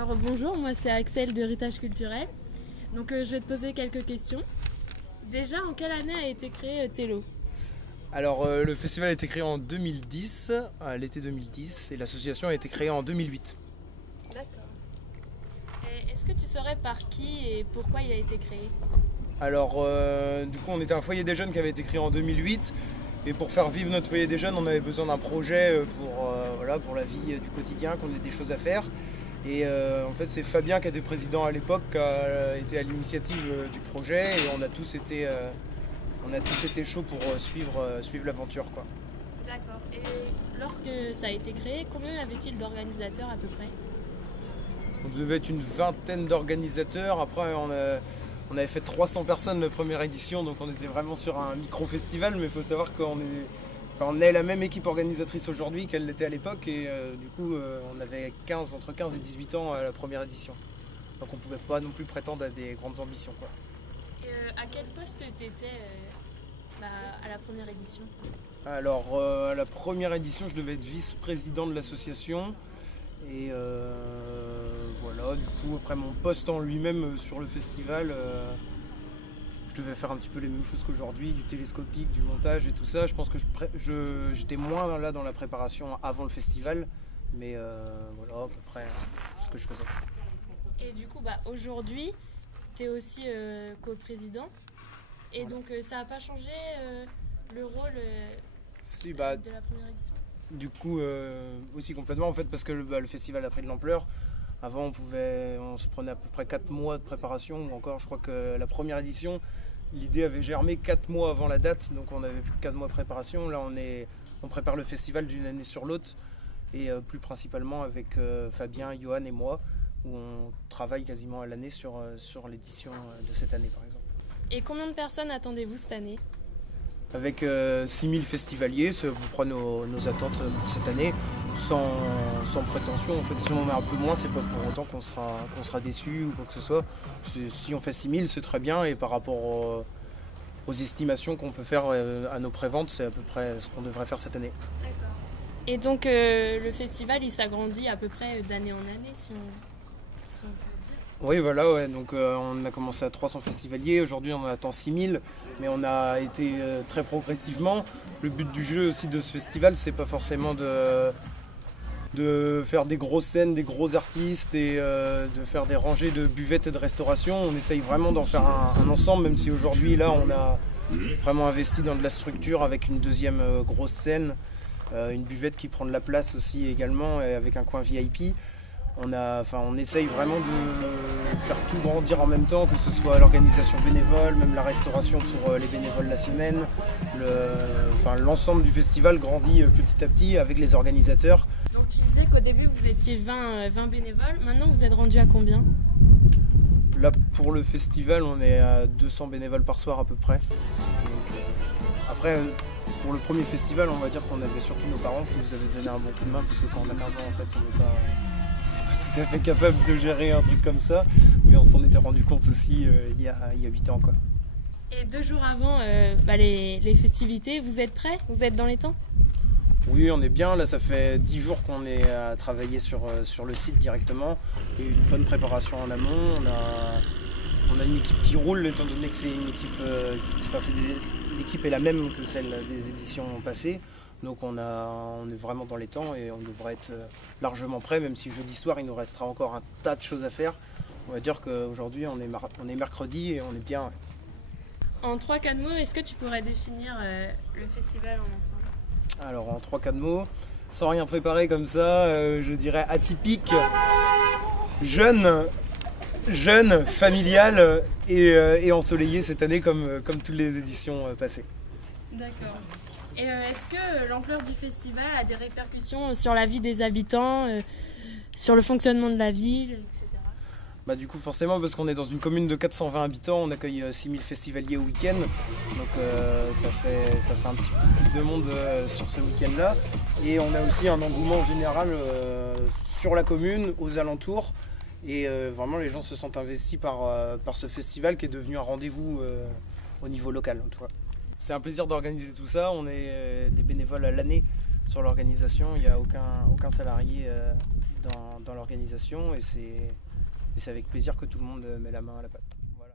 Alors bonjour, moi c'est Axel de Héritage Culturel. Donc je vais te poser quelques questions. Déjà, en quelle année a été créé Tello? Alors le festival a été créé en 2010, à l'été 2010, et l'association a été créée en 2008. D'accord. Et est-ce que tu saurais par qui et pourquoi il a été créé? Alors du coup on était un foyer des jeunes qui avait été créé en 2008, et pour faire vivre notre foyer des jeunes on avait besoin d'un projet pour la vie du quotidien, qu'on ait des choses à faire. Et en fait c'est Fabien qui était président à l'époque, qui a été à l'initiative du projet, et on a tous été chauds pour suivre l'aventure, quoi. D'accord. Et lorsque ça a été créé, combien y avait-il d'organisateurs à peu près? On devait être une vingtaine d'organisateurs. Après, on avait fait 300 personnes la première édition, donc on était vraiment sur un micro-festival. Mais il faut savoir on est la même équipe organisatrice aujourd'hui qu'elle l'était à l'époque. Et du coup, on avait entre 15 et 18 ans à la première édition. Donc on ne pouvait pas non plus prétendre à des grandes ambitions, quoi. Et à quel poste tu étais à la première édition? Alors, à la première édition, je devais être vice-président de l'association. Et voilà, du coup, après mon poste en lui-même sur le festival, je devais faire un petit peu les mêmes choses qu'aujourd'hui, du télescopique, du montage et tout ça. Je pense que j'étais moins là dans la préparation avant le festival, mais voilà à peu près ce que je faisais. Et du coup, aujourd'hui, tu es aussi coprésident. Et Voilà. donc, ça n'a pas changé le rôle Si, de la première édition? du coup, aussi complètement en fait, parce que le festival a pris de l'ampleur. Avant, on se prenait à peu près 4 mois de préparation, ou encore, je crois que la première édition, l'idée avait germé 4 mois avant la date, donc on avait plus que 4 mois de préparation. Là, on prépare le festival d'une année sur l'autre, et plus principalement avec Fabien, Johan et moi, où on travaille quasiment à l'année sur l'édition de cette année, par exemple. Et combien de personnes attendez-vous cette année? Avec 6000 festivaliers, c'est à peu près nos attentes pour cette année, sans prétention. En fait, si on en a un peu moins, c'est pas pour autant qu'on sera déçu ou quoi que ce soit. Si on fait 6000, c'est très bien, et par rapport aux estimations qu'on peut faire à nos préventes, c'est à peu près ce qu'on devrait faire cette année. D'accord. Et donc le festival, il s'agrandit à peu près d'année en année, si on peut dire. Oui, voilà, ouais. Donc on a commencé à 300 festivaliers, aujourd'hui on en attend 6000, mais on a été très progressivement. Le but du jeu aussi de ce festival, c'est pas forcément de faire des grosses scènes, des gros artistes, et de faire des rangées de buvettes et de restauration. On essaye vraiment d'en faire un ensemble, même si aujourd'hui là on a vraiment investi dans de la structure avec une deuxième grosse scène, une buvette qui prend de la place aussi également, et avec un coin VIP. On essaye vraiment de faire tout grandir en même temps, que ce soit l'organisation bénévole, même la restauration pour les bénévoles la semaine. L'ensemble du festival grandit petit à petit avec les organisateurs. Donc tu disais qu'au début vous étiez 20 bénévoles, maintenant vous êtes rendu à combien? Là, pour le festival, on est à 200 bénévoles par soir à peu près. Donc, après, pour le premier festival, on va dire qu'on avait surtout nos parents qui nous avaient donné un bon coup de main, parce que quand on a 15 ans, en fait, on n'est pas tout à fait capable de gérer un truc comme ça. Mais on s'en était rendu compte aussi il y a 8 ans, quoi. Et 2 jours avant les festivités, vous êtes prêts? Vous êtes dans les temps? Oui, on est bien. Là, ça fait 10 jours qu'on est à travailler sur le site directement. Et une bonne préparation en amont. On a une équipe qui roule, étant donné que c'est une équipe. L'équipe est la même que celle des éditions passées. Donc on est vraiment dans les temps, et on devrait être largement prêt, même si jeudi soir il nous restera encore un tas de choses à faire. On va dire qu'aujourd'hui on est mercredi et on est bien. En 3-4 mots, est-ce que tu pourrais définir le festival en ensemble? Alors en 3-4 mots, sans rien préparer comme ça, je dirais atypique, jeune, familial et ensoleillé cette année comme toutes les éditions passées. D'accord. Et est-ce que l'ampleur du festival a des répercussions sur la vie des habitants, sur le fonctionnement de la ville, etc.? Du coup forcément, parce qu'on est dans une commune de 420 habitants, on accueille 6000 festivaliers au week-end, donc ça fait un petit peu plus de monde sur ce week-end-là. Et on a aussi un engouement général sur la commune, aux alentours, et vraiment les gens se sentent investis par ce festival qui est devenu un rendez-vous au niveau local en tout cas. C'est un plaisir d'organiser tout ça. On est des bénévoles à l'année sur l'organisation. Il n'y a aucun salarié dans l'organisation et c'est avec plaisir que tout le monde met la main à la pâte. Voilà.